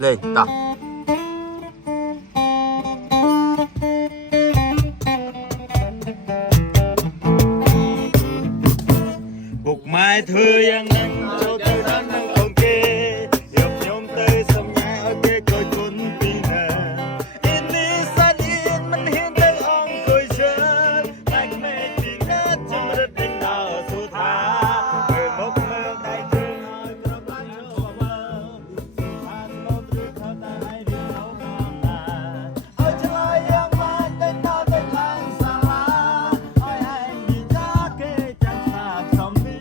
lên tập ពុកម៉ែធ្វើយ៉ាងហ្នឹងចូលទៅដល់នឹងអូនគេយកខ្ញុំទៅសម្ញើឲ្យគេគយគុណពីណាអ៊ីនេះសាច់អ៊ីនមិនហ៊ានទៅអង្គុយជើងតែក្មេងពីណាជំរិតដេញដល់សុថាមើលមកមើលដៃជើងឲ្យប្របានចូលមើលថាស្លូតឬខតែឲ្យរៀននៅតាមណាឲ្យឆ្លើយយ៉ាងម៉េចទៅដល់ទៅឡើងសាលាឲ្យឯងនិយាយគេចាំថាសំនេះ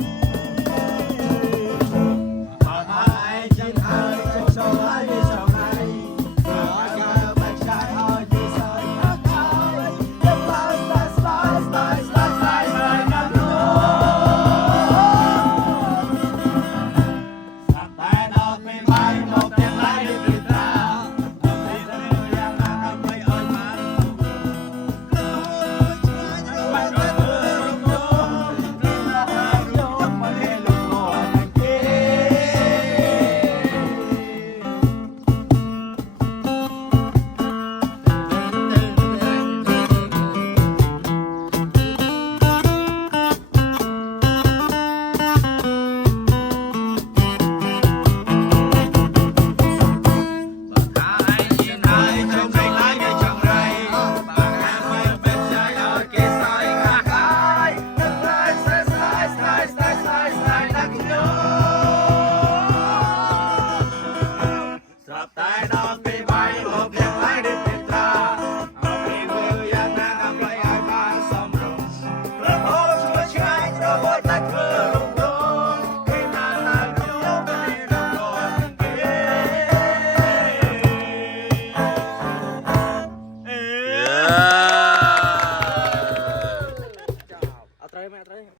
តែដល់